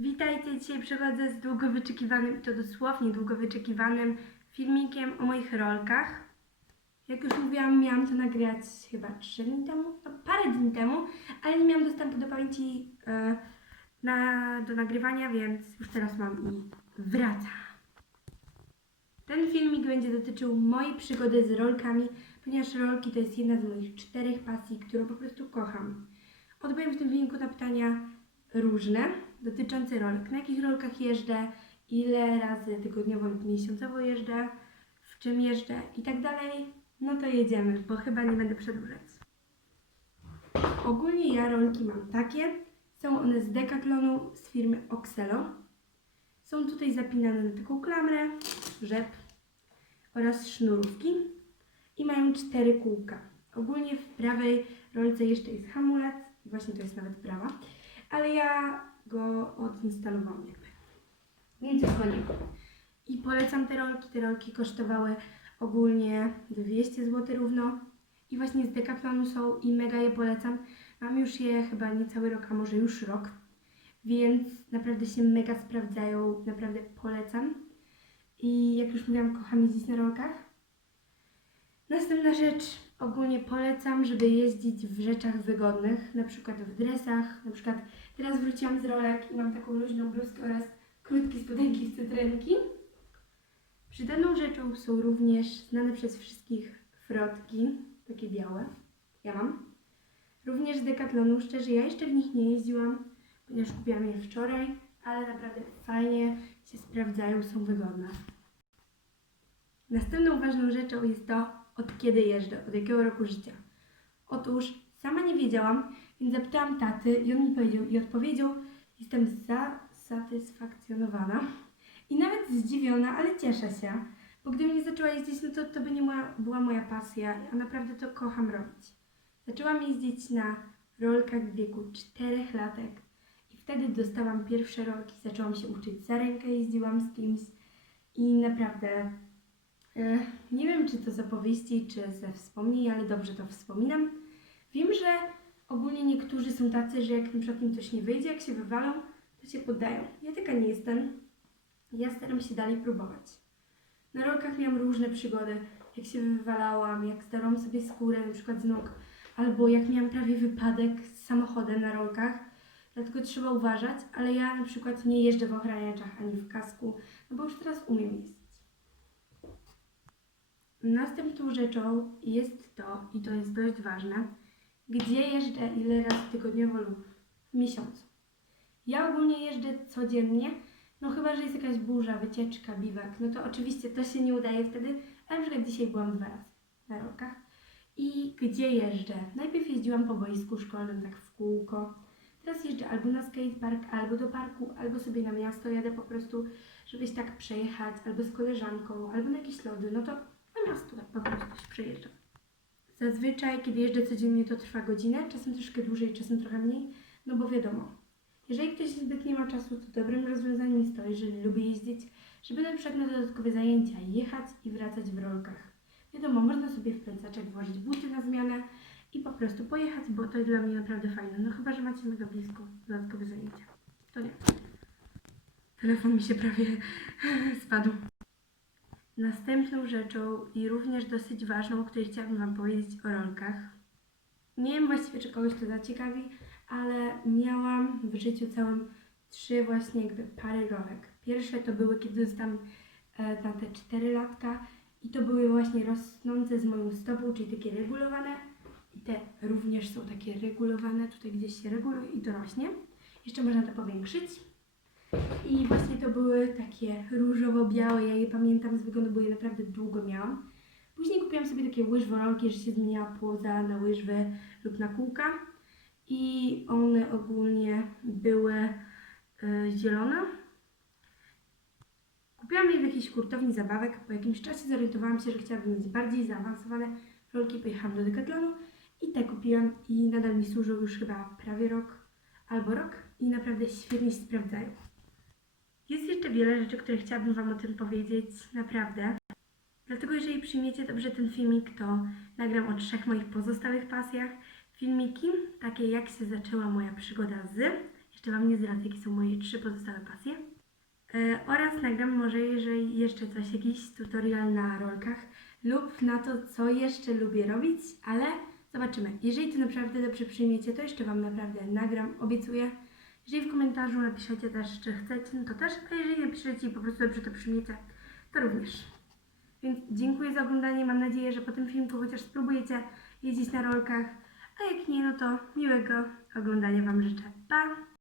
Witajcie, dzisiaj przychodzę z długo wyczekiwanym, i to dosłownie długo wyczekiwanym filmikiem o moich rolkach. Jak już mówiłam, miałam to nagrać chyba 3 dni temu, no parę dni temu, ale nie miałam dostępu do pamięci e, na, do nagrywania, więc już teraz mam i wraca. Ten filmik będzie dotyczył mojej przygody z rolkami, ponieważ rolki to jest jedna z moich czterech pasji, którą po prostu kocham. Odpowiem w tym filmiku na pytania różne dotyczące rolek. Na jakich rolkach jeżdżę, ile razy tygodniowo lub miesiącowo jeżdżę, w czym jeżdżę i tak dalej. No to jedziemy, bo chyba nie będę przedłużać. Ogólnie ja rolki mam takie. Są one z Decathlonu z firmy Oxelo. Są tutaj zapinane na taką klamrę, rzep oraz sznurówki i mają cztery kółka. Ogólnie w prawej rolce jeszcze jest hamulec, właśnie to jest nawet prawa, ale ja go odinstalowałam jakby. Więc już go nie ma. I polecam te rolki. Te rolki kosztowały ogólnie 200 zł równo. I właśnie z Decathlonu są i mega je polecam. Mam już je chyba niecały rok, a może już rok. Więc naprawdę się mega sprawdzają. Naprawdę polecam. I jak już mówiłam, kocham jeździć na rolkach. Następna rzecz, ogólnie polecam, żeby jeździć w rzeczach wygodnych, na przykład w dresach, na przykład teraz wróciłam z rolek i mam taką luźną bluzkę oraz krótkie spodenki z cytrynki. Przydatną rzeczą są również znane przez wszystkich frotki, takie białe, ja mam. Również z Decathlonu, szczerze ja jeszcze w nich nie jeździłam, ponieważ kupiłam je wczoraj, ale naprawdę fajnie się sprawdzają, są wygodne. Następną ważną rzeczą jest to, od kiedy jeżdżę, od jakiego roku życia. Otóż sama nie wiedziałam, więc zapytałam taty i on mi powiedział i odpowiedział, jestem zasatysfakcjonowana i nawet zdziwiona, ale cieszę się, bo gdybym nie zaczęła jeździć, no to to by nie moja, była moja pasja, a naprawdę to kocham robić. Zaczęłam jeździć na rolkach w wieku 4 latek i wtedy dostałam pierwsze rolki, zaczęłam się uczyć za rękę, jeździłam z kimś i naprawdę Nie wiem, czy to z opowieści, czy ze wspomnień, ale dobrze to wspominam. Wiem, że ogólnie niektórzy są tacy, że jak na przykład im coś nie wyjdzie, jak się wywalą, to się poddają. Ja taka nie jestem. Ja staram się dalej próbować. Na rolkach miałam różne przygody. Jak się wywalałam, jak zdarłam sobie skórę na przykład z nóg, albo jak miałam prawie wypadek z samochodem na rolkach. Dlatego trzeba uważać, ale ja na przykład nie jeżdżę w ochraniaczach ani w kasku, no bo już teraz umiem jeździć. Następną rzeczą jest to, i to jest dość ważne, gdzie jeżdżę ile razy tygodniowo lub w miesiącu. Ja ogólnie jeżdżę codziennie, no chyba, że jest jakaś burza, wycieczka, biwak, no to oczywiście to się nie udaje wtedy, ale na przykład dzisiaj byłam dwa razy na rolkach. I gdzie jeżdżę? Najpierw jeździłam po boisku szkolnym, tak w kółko. Teraz jeżdżę albo na skatepark, albo do parku, albo sobie na miasto jadę po prostu, żebyś tak przejechać, albo z koleżanką, albo na jakieś lody, no to na miasto tak po prostu się przejeżdżam. Zazwyczaj, kiedy jeżdżę codziennie, to trwa godzinę, czasem troszkę dłużej, czasem trochę mniej, no bo wiadomo, jeżeli ktoś zbyt nie ma czasu, to dobrym rozwiązaniem jest to, jeżeli lubi jeździć, żeby na przykład na dodatkowe zajęcia jechać i wracać w rolkach. Wiadomo, można sobie w plecaczek włożyć buty na zmianę i po prostu pojechać, bo to jest dla mnie naprawdę fajne. No chyba, że macie mega blisko dodatkowe zajęcia. To nie. Telefon mi się prawie spadł. Następną rzeczą i również dosyć ważną, o której chciałabym Wam powiedzieć o rolkach. Nie wiem właściwie, czy kogoś to zaciekawi, ale miałam w życiu całym trzy właśnie jakby pary rolek. Pierwsze to były, kiedy zostałam e, na te 4 latka i to były właśnie rosnące z moją stopą, czyli takie regulowane. I te również są takie regulowane, tutaj gdzieś się reguluje i to rośnie. Jeszcze można to powiększyć. I właśnie to były takie różowo-białe, ja je pamiętam z wyglądu, bo je naprawdę długo miałam. Później kupiłam sobie takie łyżworolki, że się zmieniała płoza na łyżwy lub na kółka. I one ogólnie były y, zielone. Kupiłam je w jakiejś hurtowni zabawek. Po jakimś czasie zorientowałam się, że chciałabym mieć bardziej zaawansowane rolki. Pojechałam do Decathlonu i te kupiłam i nadal mi służą już chyba prawie rok albo rok i naprawdę świetnie się sprawdzają. Jest jeszcze wiele rzeczy, które chciałabym Wam o tym powiedzieć, naprawdę. Dlatego jeżeli przyjmiecie dobrze ten filmik, to nagram o trzech moich pozostałych pasjach filmiki, takie jak się zaczęła moja przygoda z. jeszcze Wam nie zdradzę, jakie są moje trzy pozostałe pasje. E, oraz nagram może, jeżeli jeszcze coś, jakiś tutorial na rolkach lub na to, co jeszcze lubię robić, ale zobaczymy. Jeżeli to naprawdę dobrze przyjmiecie, to jeszcze Wam naprawdę nagram, obiecuję. Jeżeli w komentarzu napiszecie też, czy chcecie, no to też, a jeżeli napiszecie i po prostu dobrze to przyjmiecie, to również. Więc dziękuję za oglądanie. Mam nadzieję, że po tym filmku chociaż spróbujecie jeździć na rolkach. A jak nie, no to miłego oglądania Wam życzę. Pa!